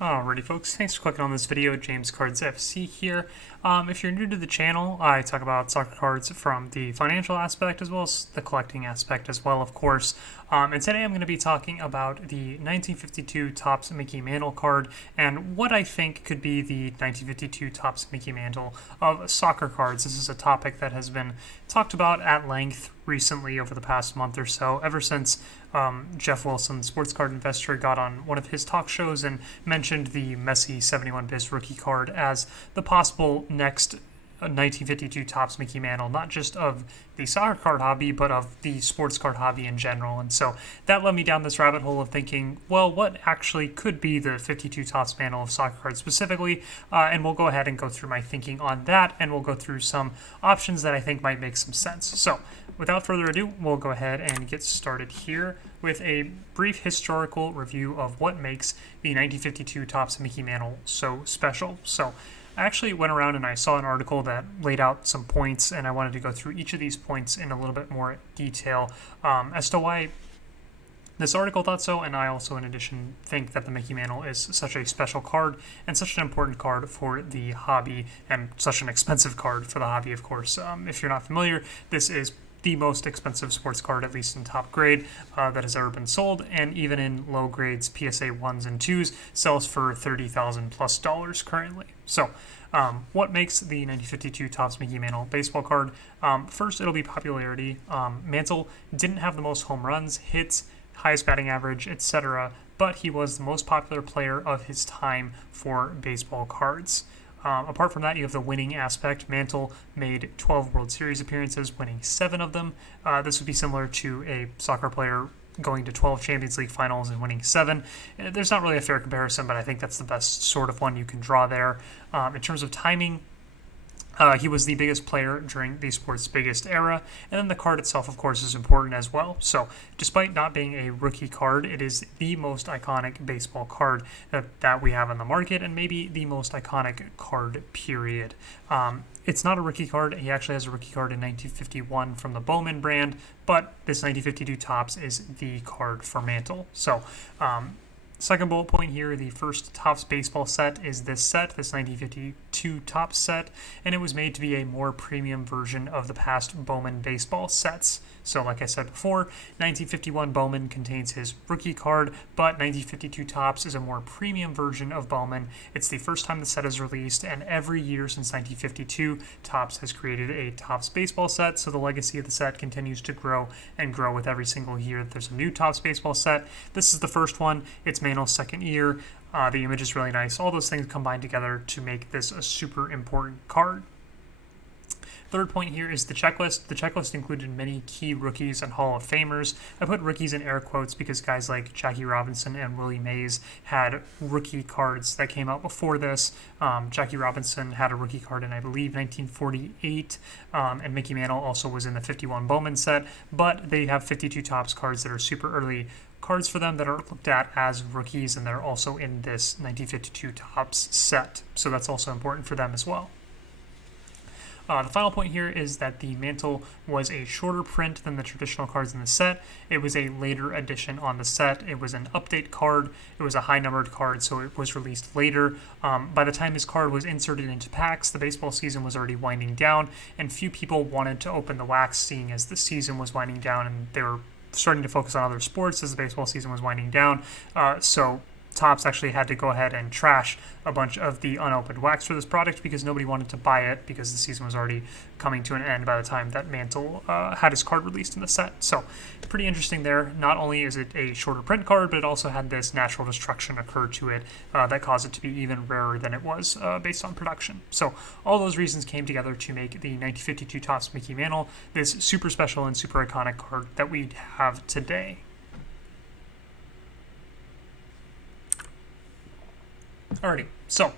Alrighty folks, thanks for clicking on this video. James Cards FC here. If you're new to the channel, I talk about soccer cards from the financial aspect as well as the collecting aspect as well, of course. And today I'm going to be talking about the 1952 Topps Mickey Mantle card and what I think could be the 1952 Topps Mickey Mantle of soccer cards. This is a topic that has been talked about at length recently over the past month or so, ever since Jeff Wilson, sports card investor, got on one of his talk shows and mentioned the Messi 71-base rookie card as the possible next 1952 Topps Mickey Mantle, not just of the soccer card hobby, but of the sports card hobby in general. And so that led me down this rabbit hole of thinking, well, what actually could be the 52 Topps Mantle of soccer cards specifically? And we'll go ahead and go through my thinking on that, and we'll go through some options that I think might make some sense. So without further ado, we'll go ahead and get started here with a brief historical review of what makes the 1952 Topps Mickey Mantle so special. So I actually went around and I saw an article that laid out some points, and I wanted to go through each of these points in a little bit more detail as to why this article thought so, and I also, in addition, think that the Mickey Mantle is such a special card and such an important card for the hobby, and such an expensive card for the hobby, of course. If you're not familiar, this is the most expensive sports card, at least in top grade, that has ever been sold, and even in low grades, PSA 1s and 2s, sells for $30,000 plus currently. So, what makes the 1952 Topps Mickey Mantle baseball card? First, it'll be popularity. Mantle didn't have the most home runs, hits, highest batting average, etc., but he was the most popular player of his time for baseball cards. Apart from that, you have the winning aspect. Mantle made 12 World Series appearances, winning 7 of them. This would be similar to a soccer player going to 12 Champions League finals and winning 7. There's not really a fair comparison, but I think that's the best sort of one you can draw there. In terms of timing, he was the biggest player during the sport's biggest era, and then the card itself, of course, is important as well. So, despite not being a rookie card, it is the most iconic baseball card that we have on the market, and maybe the most iconic card, period. It's not a rookie card. He actually has a rookie card in 1951 from the Bowman brand, but this 1952 Topps is the card for Mantle. So, second bullet point here, the first Topps baseball set is this set, this 1952 Topps set, and it was made to be a more premium version of the past Bowman baseball sets. So like I said before, 1951 Bowman contains his rookie card, but 1952 Topps is a more premium version of Bowman. It's the first time the set is released, and every year since 1952, Topps has created a Topps baseball set, so the legacy of the set continues to grow and grow with every single year. There's a new Topps baseball set. This is the first one. It's Mantle's second year. The image is really nice. All those things combine together to make this a super important card. Third point here is the checklist. The checklist included many key rookies and Hall of Famers. I put rookies in air quotes because guys like Jackie Robinson and Willie Mays had rookie cards that came out before this. Jackie Robinson had a rookie card in, I believe, 1948, and Mickey Mantle also was in the 51 Bowman set, but they have 52 Topps cards that are super early cards for them that are looked at as rookies, and they're also in this 1952 Topps set, so that's also important for them as well. The final point here is that the Mantle was a shorter print than the traditional cards in the set. It was a later addition on the set. It was an update card. It was a high-numbered card, so it was released later. By the time his card was inserted into packs, the baseball season was already winding down, and few people wanted to open the wax, seeing as the season was winding down, and they were starting to focus on other sports as the baseball season was winding down. So Topps actually had to go ahead and trash a bunch of the unopened wax for this product because nobody wanted to buy it because the season was already coming to an end by the time that Mantle had his card released in the set. So pretty interesting there. Not only is it a shorter print card, but it also had this natural destruction occur to it that caused it to be even rarer than it was based on production. So all those reasons came together to make the 1952 Topps Mickey Mantle this super special and super iconic card that we have today. Alrighty, so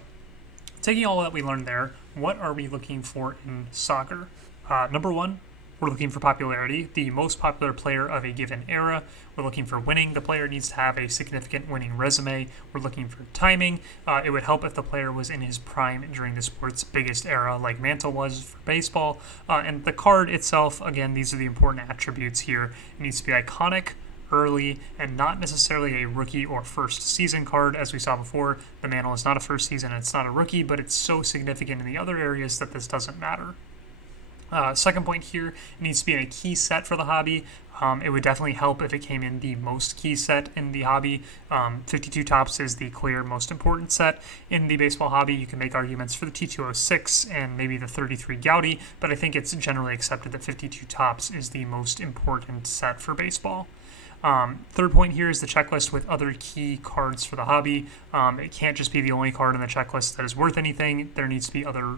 taking all that we learned there, what are we looking for in soccer? Number one, we're looking for popularity, the most popular player of a given era. We're looking for winning. The player needs to have a significant winning resume. We're looking for timing. It would help if the player was in his prime during the sport's biggest era, like Mantle was for baseball. And the card itself, again, these are the important attributes here. It needs to be iconic, early and not necessarily a rookie or first season card. As we saw before, the Mantle is not a first season, it's not a rookie, but it's so significant in the other areas that this doesn't matter. Second point here, it needs to be in a key set for the hobby. It would definitely help if it came in the most key set in the hobby. 52 Tops is the clear most important set in the baseball hobby. You can make arguments for the T206 and maybe the 33 Gaudy, but I think it's generally accepted that 52 Tops is the most important set for baseball. Third point here is the checklist with other key cards for the hobby. It can't just be the only card on the checklist that is worth anything. There needs to be other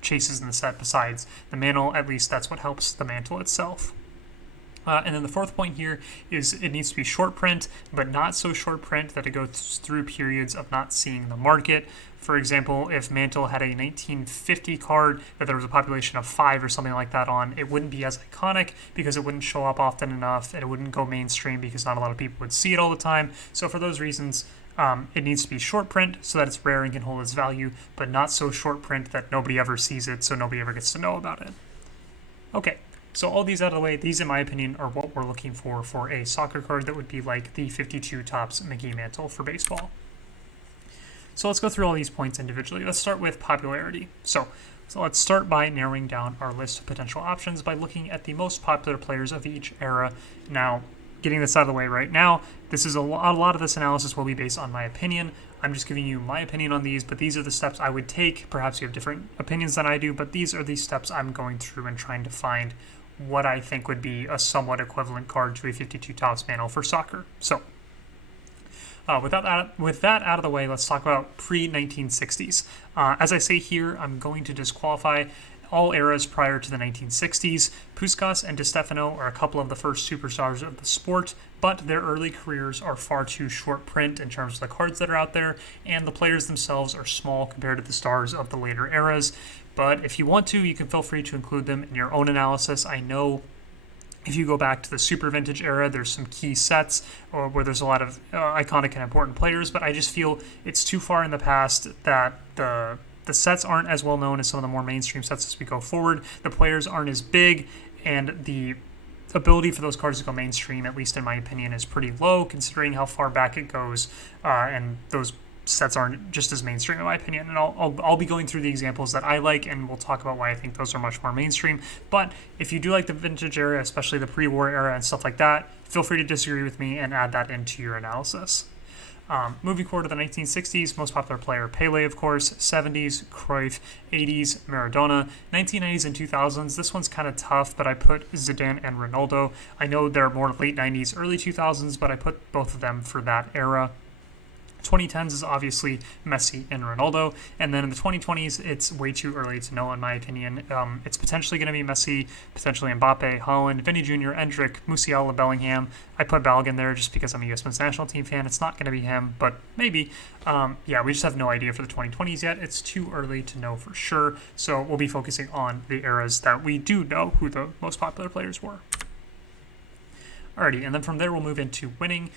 chases in the set besides the Mantle. At least that's what helps the Mantle itself. And then the fourth point here is it needs to be short print, but not so short print that it goes through periods of not seeing the market. For example, if Mantle had a 1950 card that there was a population of 5 or something like that on, it wouldn't be as iconic because it wouldn't show up often enough, and it wouldn't go mainstream because not a lot of people would see it all the time. So for those reasons, it needs to be short print so that it's rare and can hold its value, but not so short print that nobody ever sees it, so nobody ever gets to know about it. Okay. So all these out of the way, these in my opinion are what we're looking for a soccer card that would be like the 52 Tops Mickey Mantle for baseball. So let's go through all these points individually. Let's start with popularity. So let's start by narrowing down our list of potential options by looking at the most popular players of each era. Now, getting this out of the way right now, this is a lot of this analysis will be based on my opinion. I'm just giving you my opinion on these, but these are the steps I would take. Perhaps you have different opinions than I do, but these are the steps I'm going through and trying to find what I think would be a somewhat equivalent card to a 52 Tops Mantle for soccer. So, with that out of the way, let's talk about pre-1960s. As I say here, I'm going to disqualify all eras prior to the 1960s. Puskás and Di Stefano are a couple of the first superstars of the sport, but their early careers are far too short print in terms of the cards that are out there, and the players themselves are small compared to the stars of the later eras. But if you want to, you can feel free to include them in your own analysis. I know if you go back to the super vintage era, there's some key sets where there's a lot of iconic and important players, but I just feel it's too far in the past that the sets aren't as well known as some of the more mainstream sets as we go forward. The players aren't as big, and the ability for those cards to go mainstream, at least in my opinion, is pretty low considering how far back it goes, and those sets aren't just as mainstream in my opinion. And I'll be going through the examples that I like, and we'll talk about why I think those are much more mainstream. But if you do like the vintage era, especially the pre-war era and stuff like that, feel free to disagree with me and add that into your analysis. Moving forward to the 1960s, most popular player Pele, of course, 70s, Cruyff, 80s, Maradona, 1990s and 2000s. This one's kind of tough, but I put Zidane and Ronaldo. I know they're more late 90s, early 2000s, but I put both of them for that era. 2010s is obviously Messi and Ronaldo, and then in the 2020s, it's way too early to know, in my opinion. It's potentially going to be Messi, potentially Mbappe, Holland, Vinny Jr., Endrick, Musiala, Bellingham. I put Balogun there just because I'm a U.S. men's national team fan. It's not going to be him, but maybe. We just have no idea for the 2020s yet. It's too early to know for sure, so we'll be focusing on the eras that we do know who the most popular players were. Alrighty, and then from there we'll move into winning.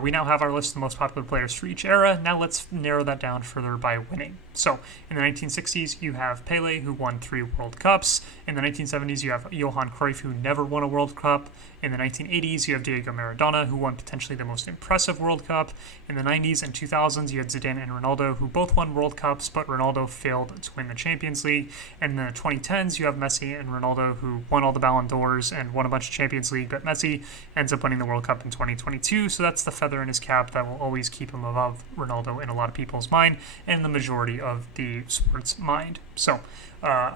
We now have our list of the most popular players for each era. Now let's narrow that down further by winning. So, in the 1960s, you have Pele, who won 3 World Cups. In the 1970s, you have Johan Cruyff, who never won a World Cup. In the 1980s, you have Diego Maradona, who won potentially the most impressive World Cup. In the 90s and 2000s, you had Zidane and Ronaldo, who both won World Cups, but Ronaldo failed to win the Champions League. And in the 2010s, you have Messi and Ronaldo, who won all the Ballon d'Ors and won a bunch of Champions League, but Messi ends up winning the World Cup in 2022, so that's the feather in his cap that will always keep him above Ronaldo in a lot of people's mind and the majority of the sport's mind. So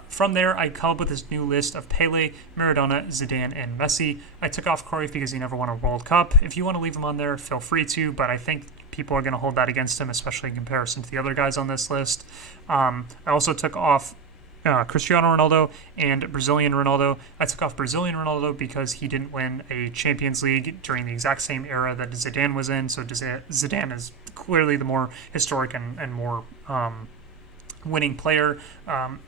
from there, I come up with this new list of Pele, Maradona, Zidane, and Messi. I took off Cruyff because he never won a World Cup. If you want to leave him on there, feel free to, but I think people are going to hold that against him, especially in comparison to the other guys on this list. I also took off Cristiano Ronaldo and Brazilian Ronaldo. I took off Brazilian Ronaldo because he didn't win a Champions League during the exact same era that Zidane was in, so Zidane is clearly the more historic and more winning player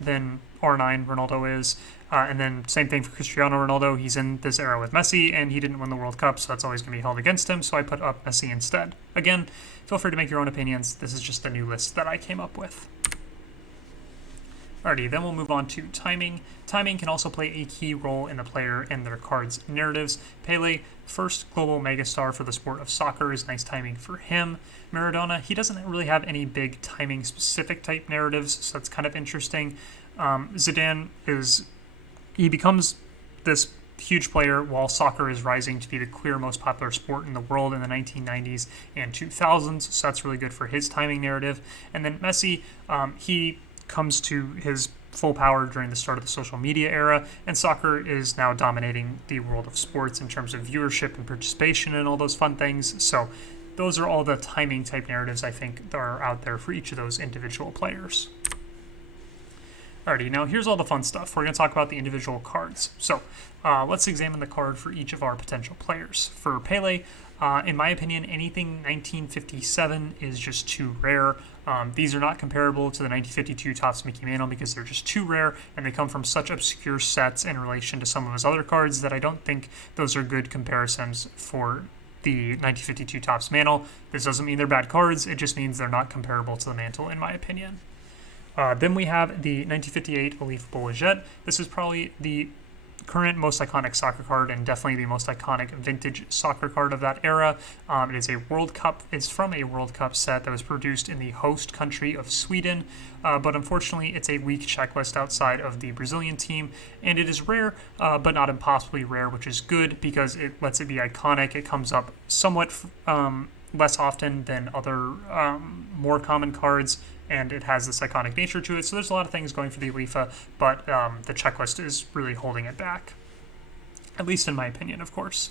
than R9 Ronaldo is. And then same thing for Cristiano Ronaldo. He's in this era with Messi, and he didn't win the World Cup, so that's always going to be held against him, so I put up Messi instead. Again, feel free to make your own opinions. This is just the new list that I came up with. Alrighty, then we'll move on to timing. Timing can also play a key role in the player and their card's narratives. Pele, first global megastar for the sport of soccer, is nice timing for him. Maradona, he doesn't really have any big timing specific type narratives, so that's kind of interesting. Zidane he becomes this huge player while soccer is rising to be the clear most popular sport in the world in the 1990s and 2000s, so that's really good for his timing narrative. And then Messi, he comes to his full power during the start of the social media era, and soccer is now dominating the world of sports in terms of viewership and participation and all those fun things. So those are all the timing type narratives I think that are out there for each of those individual players. Alrighty, now here's all the fun stuff. We're going to talk about the individual cards. So let's examine the card for each of our potential players. For Pele, in my opinion, anything 1957 is just too rare. These are not comparable to the 1952 Topps Mickey Mantle because they're just too rare, and they come from such obscure sets in relation to some of his other cards that I don't think those are good comparisons for the 1952 Topps Mantle. This doesn't mean they're bad cards, it just means they're not comparable to the Mantle in my opinion. Then we have the 1958 Elif Boulaget. This is probably the current most iconic soccer card and definitely the most iconic vintage soccer card of that era. It is a World Cup. It's from a World Cup set that was produced in the host country of Sweden, but unfortunately it's a weak checklist outside of the Brazilian team, and it is rare, but not impossibly rare, which is good because it lets it be iconic. It comes up somewhat less often than other more common cards, and it has this iconic nature to it. So there's a lot of things going for the Alifa, but the checklist is really holding it back, at least in my opinion, of course.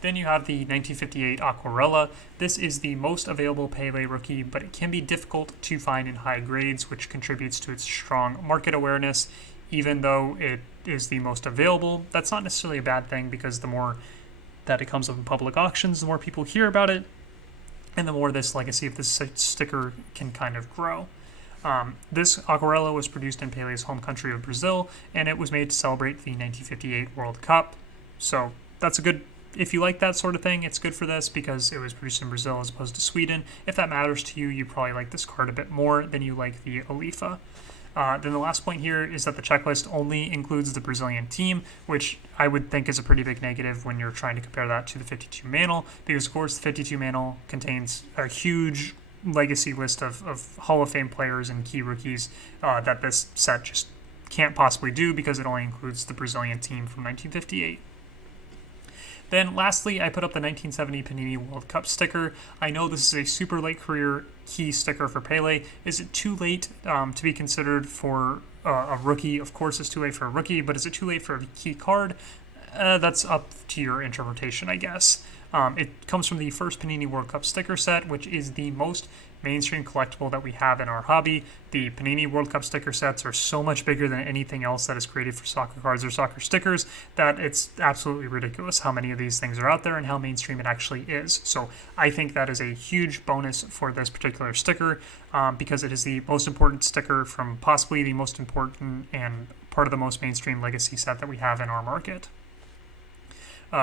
Then you have the 1958 Aquarella. This is the most available Pele rookie, but it can be difficult to find in high grades, which contributes to its strong market awareness. Even though it is the most available, that's not necessarily a bad thing because the more that it comes up in public auctions, the more people hear about it, and the more this legacy of this sticker can kind of grow. This Aquarella was produced in Pele's home country of Brazil, and it was made to celebrate the 1958 World Cup. So that's a good, if you like that sort of thing, it's good for this because it was produced in Brazil as opposed to Sweden. If that matters to you, you probably like this card a bit more than you like the Alifa. Then the last point here is that the checklist only includes the Brazilian team, which I would think is a pretty big negative when you're trying to compare that to the 52 Mantle, because of course the 52 Mantle contains a huge legacy list of Hall of Fame players and key rookies that this set just can't possibly do because it only includes the Brazilian team from 1958. Then lastly, I put up the 1970 Panini World Cup sticker. I know this is a super late career key sticker for Pele. Is it too late to be considered for a rookie? Of course it's too late for a rookie, but is it too late for a key card? That's up to your interpretation, I guess. It comes from the first Panini World Cup sticker set, which is the most mainstream collectible that we have in our hobby. The Panini World Cup sticker sets are so much bigger than anything else that is created for soccer cards or soccer stickers that it's absolutely ridiculous how many of these things are out there and how mainstream it actually is. So I think that is a huge bonus for this particular sticker because it is the most important sticker from possibly the most important and part of the most mainstream legacy set that we have in our market.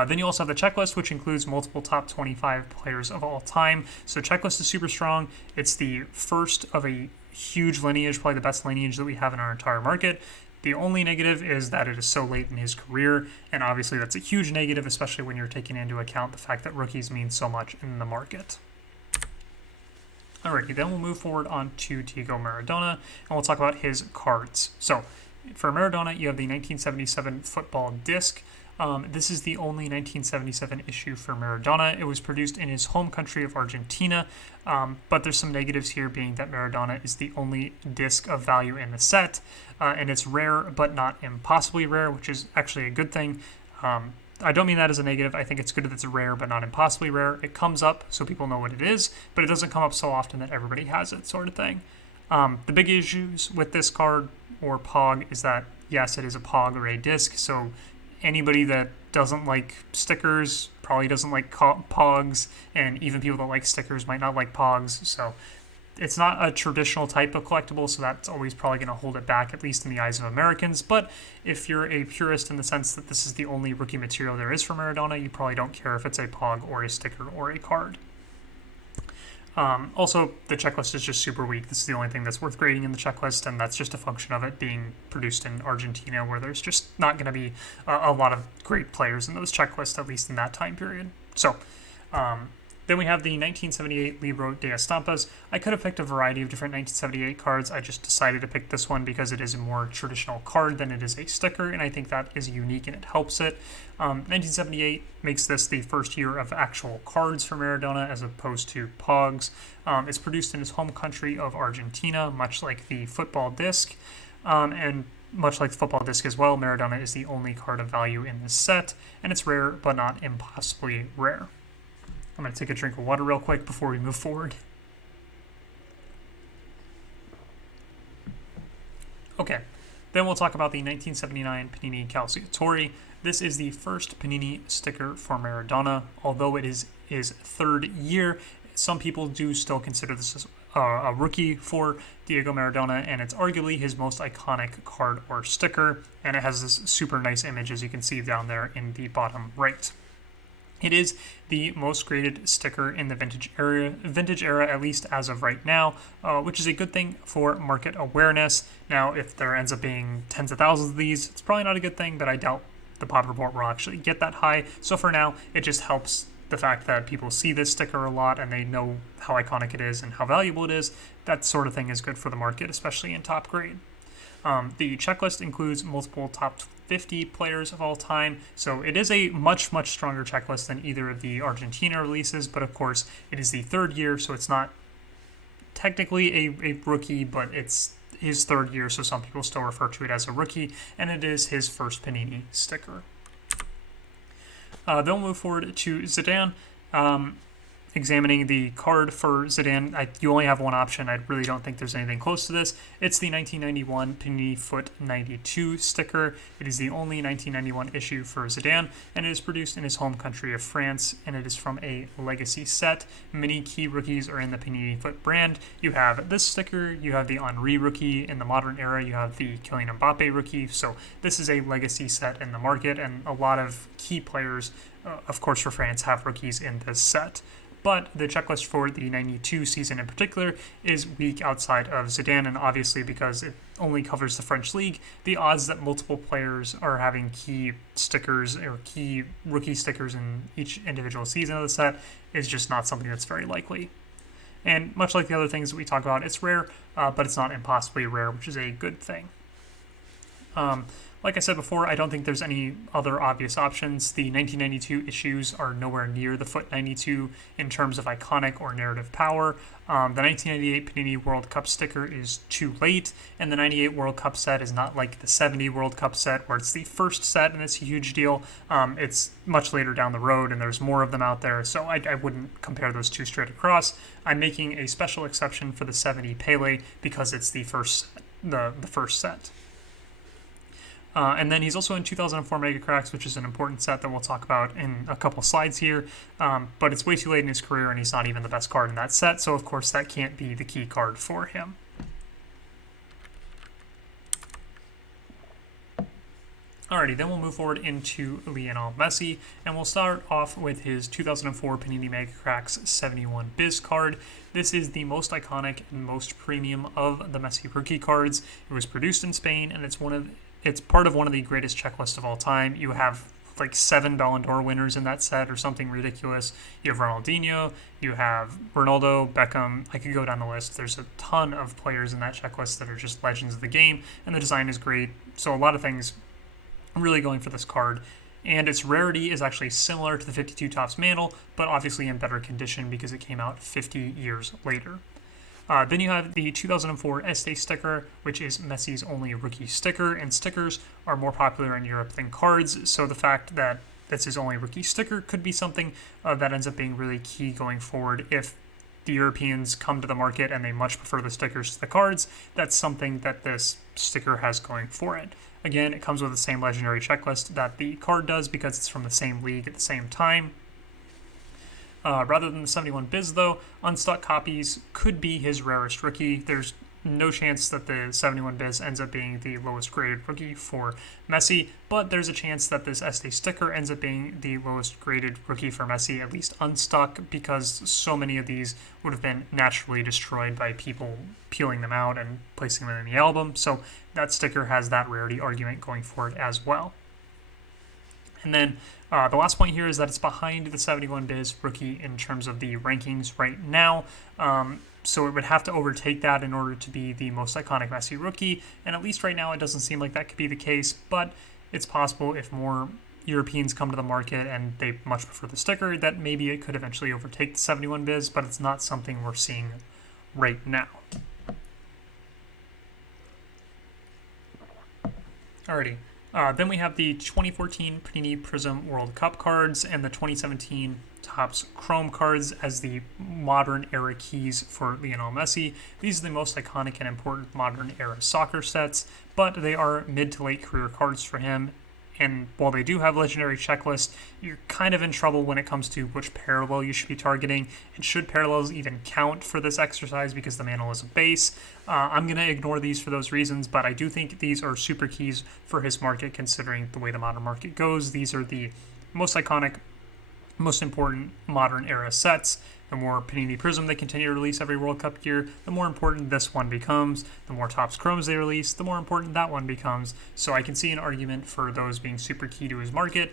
Then you also have the checklist, which includes multiple top 25 players of all time. So checklist is super strong. It's the first of a huge lineage, probably the best lineage that we have in our entire market. The only negative is that it is so late in his career, and obviously that's a huge negative, especially when you're taking into account the fact that rookies mean so much in the market. Alrighty, then we'll move forward on to Diego Maradona, and we'll talk about his cards. So for Maradona, you have the 1977 football disc. This is the only 1977 issue for Maradona. It was produced in his home country of Argentina, but there's some negatives here being that Maradona is the only disc of value in the set, and it's rare but not impossibly rare, which is actually a good thing. I don't mean that as a negative. I think it's good that it's rare but not impossibly rare. It comes up so people know what it is, but it doesn't come up so often that everybody has it, sort of thing. The big issues with this card, or POG, is that, yes, it is a POG or a disc, so anybody that doesn't like stickers probably doesn't like POGs, and even people that like stickers might not like POGs, so it's not a traditional type of collectible, so that's always probably going to hold it back, at least in the eyes of Americans. But if you're a purist in the sense that this is the only rookie material there is for Maradona, you probably don't care if it's a POG or a sticker or a card. Also, the checklist is just super weak. This is the only thing that's worth grading in the checklist, and that's just a function of it being produced in Argentina, where there's just not going to be a lot of great players in those checklists, at least in that time period. So, then we have the 1978 Libro de Estampas. I could have picked a variety of different 1978 cards. I just decided to pick this one because it is a more traditional card than it is a sticker, and I think that is unique and it helps it. 1978 makes this the first year of actual cards for Maradona as opposed to Pogs. It's produced in his home country of Argentina, much like the football disc. And much like the football disc as well, Maradona is the only card of value in this set, and it's rare but not impossibly rare. I'm going to take a drink of water real quick before we move forward. Okay, then we'll talk about the 1979 Panini Calciatori. This is the first Panini sticker for Maradona. Although it is his third year, some people do still consider this as a rookie for Diego Maradona, and it's arguably his most iconic card or sticker, and it has this super nice image, as you can see down there in the bottom right. It is the most graded sticker in the vintage era, at least as of right now, which is a good thing for market awareness. Now, if there ends up being tens of thousands of these, it's probably not a good thing, but I doubt the pop report will actually get that high. So for now, it just helps the fact that people see this sticker a lot and they know how iconic it is and how valuable it is. That sort of thing is good for the market, especially in top grade. The checklist includes multiple top 50 players of all time, so it is a much, much stronger checklist than either of the Argentina releases, but of course it is the third year, so it's not technically a rookie, but it's his third year, so some people still refer to it as a rookie, and it is his first Panini sticker. Then we'll move forward to Zidane. Examining the card for Zidane, you only have one option. I really don't think there's anything close to this. It's the 1991 Panini Foot 92 sticker. It is the only 1991 issue for Zidane, and it is produced in his home country of France, and it is from a legacy set. Many key rookies are in the Panini Foot brand. You have this sticker, you have the Henry rookie. In the modern era, you have the Kylian Mbappe rookie. So this is a legacy set in the market, and a lot of key players, of course for France, have rookies in this set. But the checklist for the 92 season in particular is weak outside of Zidane, and obviously because it only covers the French league, the odds that multiple players are having key stickers or key rookie stickers in each individual season of the set is just not something that's very likely. And much like the other things that we talk about, it's rare, but it's not impossibly rare, which is a good thing. Like I said before, I don't think there's any other obvious options. The 1992 issues are nowhere near the Foot 92 in terms of iconic or narrative power. The 1998 Panini World Cup sticker is too late, and the 98 World Cup set is not like the 70 World Cup set where it's the first set and it's a huge deal. It's much later down the road and there's more of them out there, so I wouldn't compare those two straight across. I'm making a special exception for the 70 Pele because it's the first set. And then he's also in 2004 Mega Cracks, which is an important set that we'll talk about in a couple slides here. But it's way too late in his career, and he's not even the best card in that set, so of course that can't be the key card for him. Alrighty, then we'll move forward into Lionel Messi, and we'll start off with his 2004 Panini Mega Cracks 71 Biz card. This is the most iconic and most premium of the Messi rookie cards. It was produced in Spain, and it's part of one of the greatest checklists of all time. You have like 7 Ballon d'Or winners in that set or something ridiculous. You have Ronaldinho, you have Ronaldo, Beckham. I could go down the list. There's a ton of players in that checklist that are just legends of the game, and the design is great. So a lot of things really going for this card. And its rarity is actually similar to the 52 Topps Mantle, but obviously in better condition because it came out 50 years later. Then you have the 2004 Este sticker, which is Messi's only rookie sticker, and stickers are more popular in Europe than cards, so the fact that that's his only rookie sticker could be something that ends up being really key going forward. If the Europeans come to the market and they much prefer the stickers to the cards, that's something that this sticker has going for it. Again, it comes with the same legendary checklist that the card does because it's from the same league at the same time. Rather than the 71 Biz, though, unstuck copies could be his rarest rookie. There's no chance that the 71 biz ends up being the lowest graded rookie for Messi, but there's a chance that this SD sticker ends up being the lowest graded rookie for Messi, at least unstuck, because so many of these would have been naturally destroyed by people peeling them out and placing them in the album. So that sticker has that rarity argument going for it as well. And then the last point here is that it's behind the 71 biz rookie in terms of the rankings right now. So it would have to overtake that in order to be the most iconic Messi rookie. And at least right now, it doesn't seem like that could be the case. But it's possible if more Europeans come to the market and they much prefer the sticker, that maybe it could eventually overtake the 71 biz. But it's not something we're seeing right now. Alrighty. Then we have the 2014 Panini Prism World Cup cards and the 2017 Topps Chrome cards as the modern era keys for Lionel Messi. These are the most iconic and important modern era soccer sets, but they are mid to late career cards for him. And while they do have legendary checklists, you're kind of in trouble when it comes to which parallel you should be targeting, and should parallels even count for this exercise because the Mantle is a base. I'm going to ignore these for those reasons, but I do think these are super keys for his market considering the way the modern market goes. These are the most iconic, most important modern era sets. The more Panini Prism they continue to release every World Cup year, the more important this one becomes. The more Topps Chromes they release, the more important that one becomes. So I can see an argument for those being super key to his market.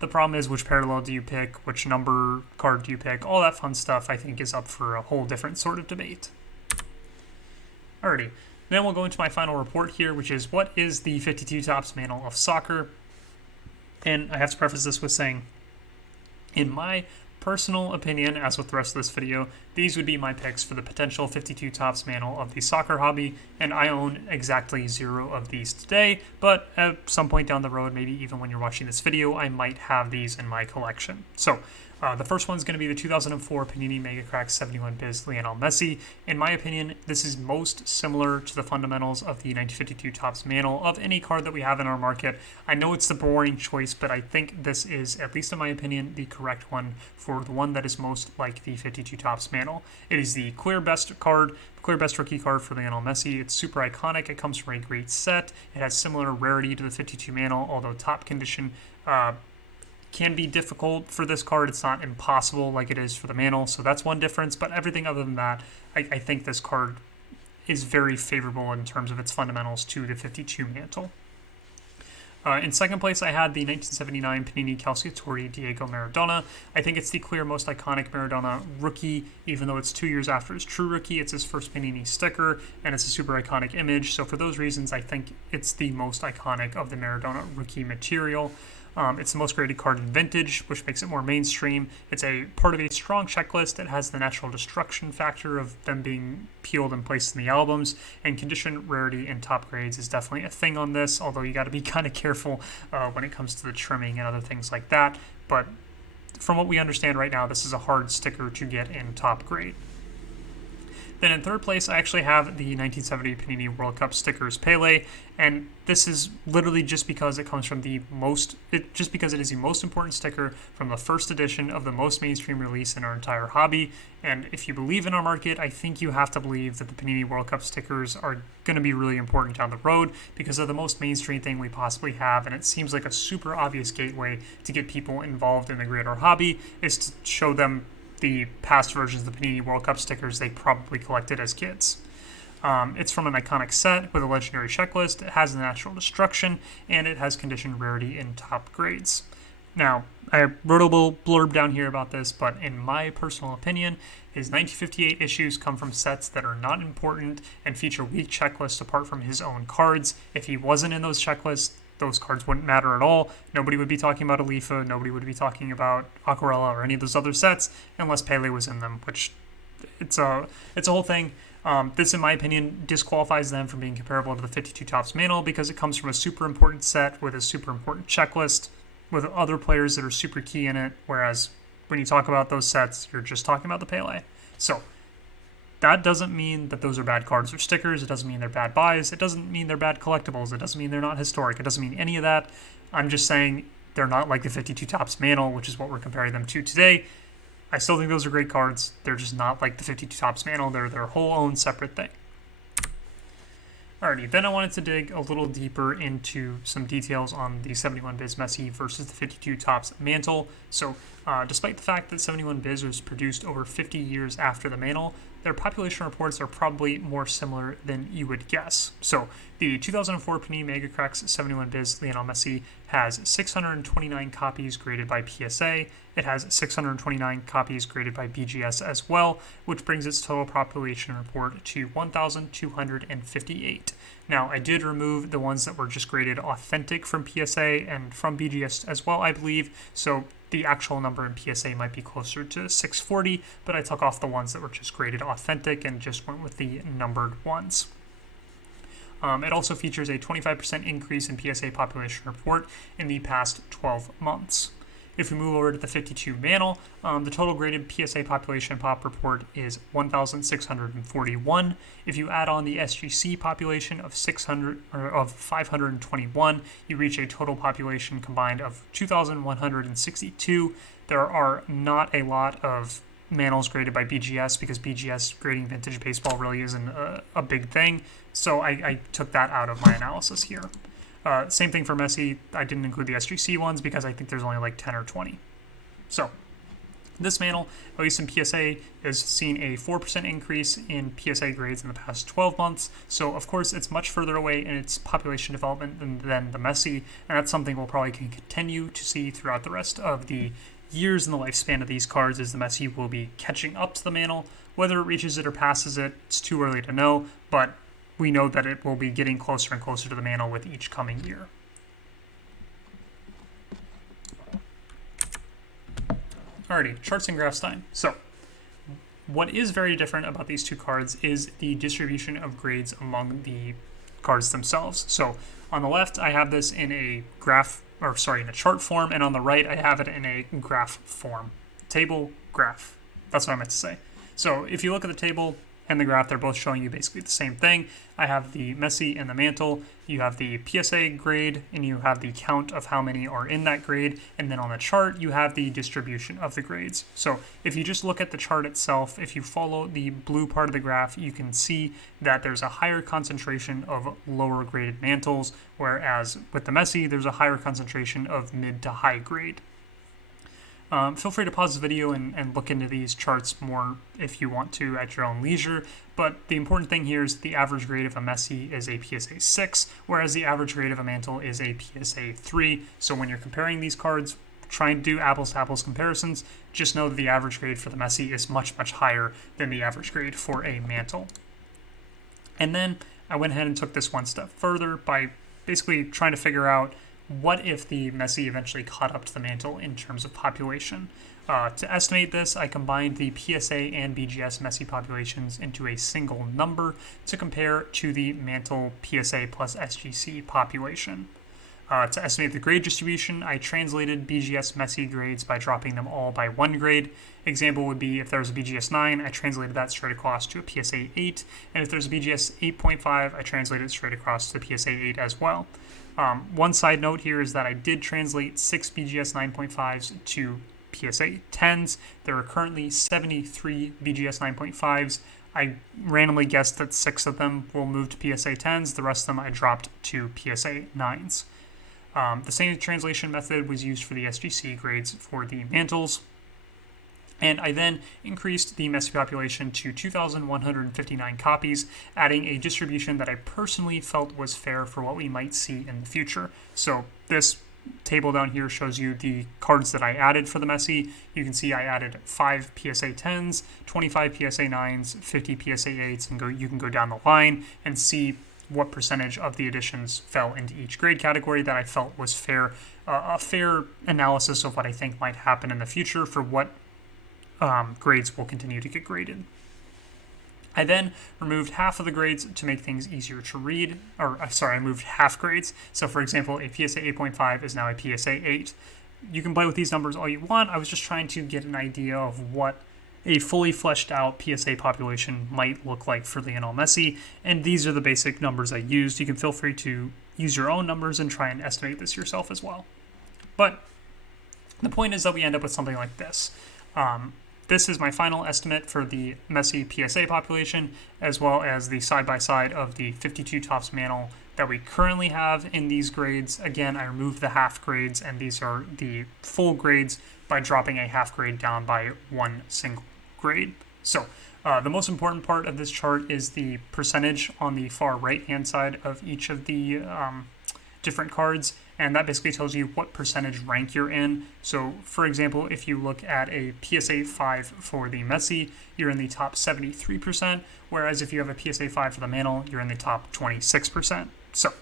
The problem is, which parallel do you pick? Which number card do you pick? All that fun stuff I think is up for a whole different sort of debate. Alrighty, then we'll go into my final report here, which is what is the 52 Topps Mantle of Soccer? And I have to preface this with saying, in my personal opinion, as with the rest of this video, these would be my picks for the potential 52 Topps Mantle of the soccer hobby, and I own exactly 0 of these today, but at some point down the road, maybe even when you're watching this video, I might have these in my collection. So the first one's going to be the 2004 Panini Mega Cracks 71 Biz Lionel Messi. In my opinion, this is most similar to the fundamentals of the 1952 Topps Mantle of any card that we have in our market. I know it's the boring choice, but I think this is, at least in my opinion, the correct one for the one that is most like the 52 Topps Mantle. It is the clear best rookie card for Lionel Messi. It's super iconic. It comes from a great set. It has similar rarity to the 52 Mantle, although top condition can be difficult for this card. It's not impossible like it is for the Mantle, so that's one difference. But everything other than that, I think this card is very favorable in terms of its fundamentals to the 52 Mantle. In second place, I had the 1979 Panini Calciatori Diego Maradona. I think it's the clear most iconic Maradona rookie, even though it's 2 years after his true rookie. It's his first Panini sticker, and it's a super iconic image. So for those reasons, I think it's the most iconic of the Maradona rookie material. It's the most graded card in Vintage, which makes it more mainstream. It's a part of a strong checklist that has the natural destruction factor of them being peeled and placed in the albums, and condition, rarity, and top grades is definitely a thing on this, although you got to be kind of careful when it comes to the trimming and other things like that. But from what we understand right now, this is a hard sticker to get in top grade. Then in third place, I actually have the 1970 Panini World Cup stickers Pele, and this is literally just because it comes from just because it is the most important sticker from the first edition of the most mainstream release in our entire hobby. And if you believe in our market, I think you have to believe that the Panini World Cup stickers are going to be really important down the road because they're the most mainstream thing we possibly have, and it seems like a super obvious gateway to get people involved in the greater hobby is to show them the past versions of the Panini World Cup stickers they probably collected as kids. It's from an iconic set with a legendary checklist. It has natural destruction, and it has condition rarity in top grades. Now, I wrote a little blurb down here about this, but in my personal opinion, his 1958 issues come from sets that are not important and feature weak checklists apart from his own cards. If he wasn't in those checklists, those cards wouldn't matter at all. Nobody would be talking about Alifa. Nobody would be talking about Aquarella or any of those other sets unless Pele was in them, which it's a whole thing. This, in my opinion, disqualifies them from being comparable to the 52 Topps Mantle because it comes from a super important set with a super important checklist with other players that are super key in it, whereas when you talk about those sets, you're just talking about the Pele. So that doesn't mean that those are bad cards or stickers. It doesn't mean they're bad buys. It doesn't mean they're bad collectibles. It doesn't mean they're not historic. It doesn't mean any of that. I'm just saying they're not like the 52 Topps Mantle, which is what we're comparing them to today. I still think those are great cards. They're just not like the 52 Topps Mantle. They're their whole own separate thing. Alrighty, then I wanted to dig a little deeper into some details on the 71 Biz Messi versus the 52 Topps Mantle. So, despite the fact that 71 Biz was produced over 50 years after the Mantle, their population reports are probably more similar than you would guess. So, the 2004 Panini Mega Cracks 71 Biz Lionel Messi has 629 copies graded by PSA. It has 629 copies graded by BGS as well, which brings its total population report to 1,258. Now, I did remove the ones that were just graded authentic from PSA and from BGS as well, I believe. So the actual number in PSA might be closer to 640, but I took off the ones that were just graded authentic and just went with the numbered ones. It also features a 25% increase in PSA population report in the past 12 months. If we move over to the 52 Mantle, the total graded PSA population pop report is 1,641. If you add on the SGC population of 521, you reach a total population combined of 2,162. There are not a lot of Mantles graded by BGS because BGS grading vintage baseball really isn't a big thing. So I took that out of my analysis here. Same thing for Messi. I didn't include the SGC ones because I think there's only like 10 or 20. So this Mantle, at least in PSA, has seen a 4% increase in PSA grades in the past 12 months. So of course it's much further away in its population development than the Messi, and that's something we'll probably continue to see throughout the rest of the years in the lifespan of these cards, as the Messi will be catching up to the Mantle. Whether it reaches it or passes it, it's too early to know, but we know that it will be getting closer and closer to the Mantle with each coming year. Alrighty, charts and graphs time. So, what is very different about these two cards is the distribution of grades among the cards themselves. So, on the left, I have this in a in a chart form, and on the right, I have it in a graph form. Table, graph. That's what I meant to say. So, if you look at the table and the graph, they're both showing you basically the same thing. I have the Messi and the Mantle. You have the PSA grade, and you have the count of how many are in that grade. And then on the chart, you have the distribution of the grades. So if you just look at the chart itself, if you follow the blue part of the graph, you can see that there's a higher concentration of lower graded Mantles, whereas with the Messi, there's a higher concentration of mid to high grade. Feel free to pause the video and look into these charts more if you want to at your own leisure, but the important thing here is the average grade of a Messi is a PSA 6, whereas the average grade of a Mantle is a PSA 3. So when you're comparing these cards, trying to do apples-to-apples comparisons, just know that the average grade for the Messi is much, much higher than the average grade for a Mantle. And then I went ahead and took this one step further by basically trying to figure out what if the Messi eventually caught up to the Mantle in terms of population. To estimate this, I combined the PSA and BGS Messi populations into a single number to compare to the Mantle PSA plus SGC population. To estimate the grade distribution, I translated BGS Messi grades by dropping them all by one grade. Example would be if there was a BGS 9, I translated that straight across to a PSA 8, and if there's a BGS 8.5, I translated it straight across to the PSA 8 as well. One side note here is that I did translate 6 BGS 9.5s to PSA 10s. There are currently 73 BGS 9.5s. I randomly guessed that 6 of them will move to PSA 10s. The rest of them I dropped to PSA 9s. The same translation method was used for the SGC grades for the Mantles. And I then increased the Messi population to 2,159 copies, adding a distribution that I personally felt was fair for what we might see in the future. So this table down here shows you the cards that I added for the Messi. You can see I added 5 PSA 10s, 25 PSA 9s, 50 PSA 8s, and you can go down the line and see what percentage of the additions fell into each grade category that I felt was fair, a fair analysis of what I think might happen in the future for what grades will continue to get graded. I then removed half of the grades to make things easier to read, I moved half grades. So for example, a PSA 8.5 is now a PSA 8. You can play with these numbers all you want. I was just trying to get an idea of what a fully fleshed out PSA population might look like for Lionel Messi, and these are the basic numbers I used. You can feel free to use your own numbers and try and estimate this yourself as well. But the point is that we end up with something like this. this is my final estimate for the Messi PSA population, as well as the side-by-side of the 52 Topps Mantle that we currently have in these grades. Again, I removed the half grades, and these are the full grades by dropping a half grade down by one single grade. So the most important part of this chart is the percentage on the far right-hand side of each of the different cards, and that basically tells you what percentage rank you're in. So, for example, if you look at a PSA 5 for the Messi, you're in the top 73%, whereas if you have a PSA 5 for the Mantle, you're in the top 26%. So,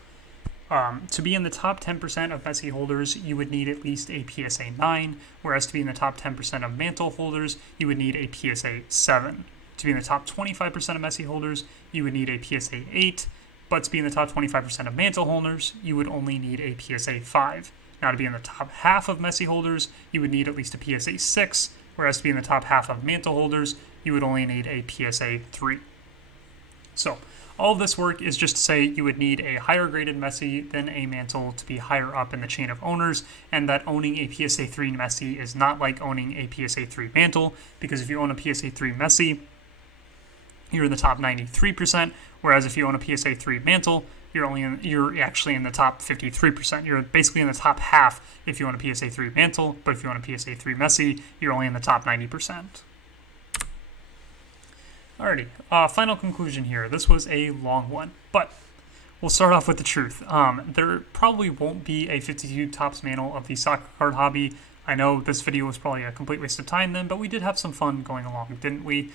to be in the top 10% of Messi holders, you would need at least a PSA 9, whereas to be in the top 10% of Mantle holders, you would need a PSA 7. To be in the top 25% of Messi holders, you would need a PSA 8, but to be in the top 25% of Mantle holders, you would only need a PSA 5. Now, to be in the top half of Messi holders, you would need at least a PSA 6, whereas to be in the top half of Mantle holders, you would only need a PSA 3. So, all of this work is just to say you would need a higher graded Messi than a Mantle to be higher up in the chain of owners, and that owning a PSA 3 Messi is not like owning a PSA 3 Mantle, because if you own a PSA 3 Messi, you're in the top 93%, whereas if you own a PSA 3 Mantle, you're actually in the top 53%. You're basically in the top half if you own a PSA 3 Mantle, but if you own a PSA 3 Messi, you're only in the top 90%. Alrighty, final conclusion here. This was a long one, but we'll start off with the truth. There probably won't be a 52 Topps Mantle of the soccer card hobby. I know this video was probably a complete waste of time then, but we did have some fun going along, didn't we?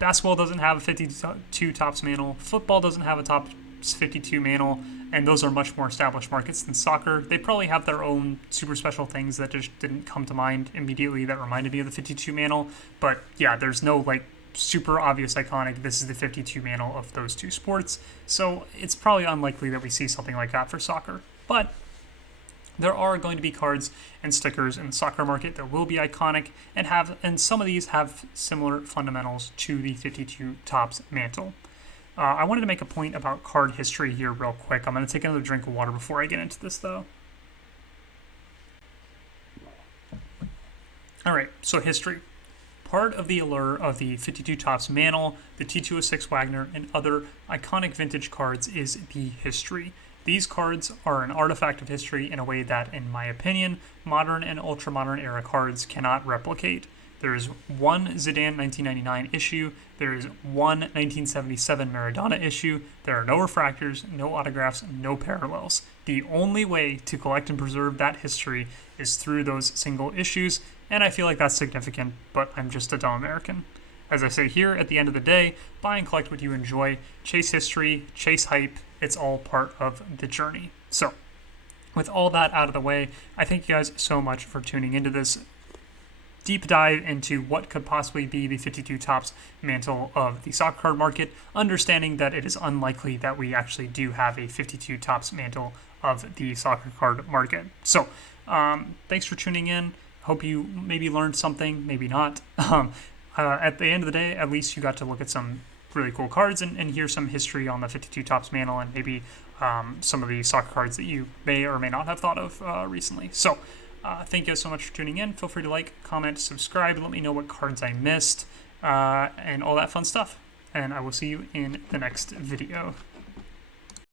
Basketball doesn't have a 52 Topps Mantle. Football doesn't have a top 52 Mantle, and those are much more established markets than soccer. They probably have their own super special things that just didn't come to mind immediately that reminded me of the 52 Mantle. But yeah, there's no like super obvious iconic, this is the 52 Mantle of those two sports. So it's probably unlikely that we see something like that for soccer. But there are going to be cards and stickers in the soccer market that will be iconic and some of these have similar fundamentals to the 52 Topps Mantle. I wanted to make a point about card history here real quick. I'm going to take another drink of water before I get into this though. Alright, so history. Part of the allure of the 52 Topps Mantle, the T206 Wagner, and other iconic vintage cards is the history. These cards are an artifact of history in a way that, in my opinion, modern and ultra-modern era cards cannot replicate. There is one Zidane 1999 issue, there is one 1977 Maradona issue, there are no refractors, no autographs, no parallels. The only way to collect and preserve that history is through those single issues, and I feel like that's significant, but I'm just a dumb American. As I say here, at the end of the day, buy and collect what you enjoy, chase history, chase hype, it's all part of the journey. So, with all that out of the way, I thank you guys so much for tuning into this deep dive into what could possibly be the 52 Topps Mantle of the soccer card market, understanding that it is unlikely that we actually do have a 52 Topps Mantle of the soccer card market. So, thanks for tuning in. Hope you maybe learned something, maybe not. At the end of the day, at least you got to look at some really cool cards and hear some history on the 52 Topps Mantle and maybe some of the soccer cards that you may or may not have thought of recently. So, thank you guys so much for tuning in. Feel free to like, comment, subscribe, let me know what cards I missed, and all that fun stuff. And I will see you in the next video.